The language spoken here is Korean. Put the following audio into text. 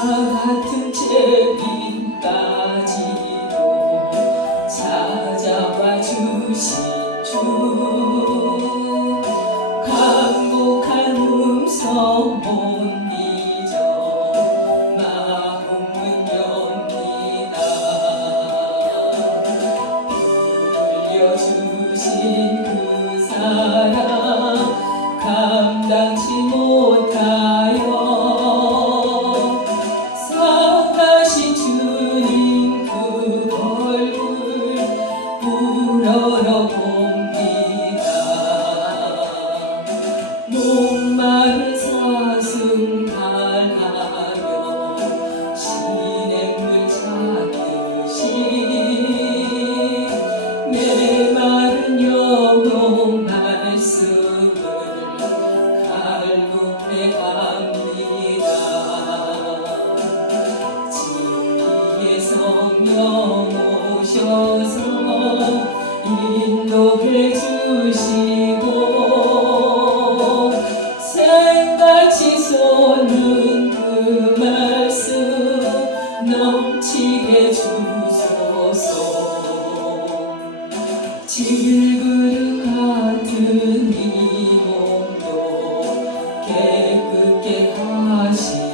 같은 제비까지도 찾아와 주시죠. 간곡한 음성 목마른 사슴 달하며 시냇물 찾듯이 메마른 영혼 말씀을 갈급해 갑니다. 진리의 성령 오셔서 인도해 주 질그릇 같은 이 몸도 깨끗게 하시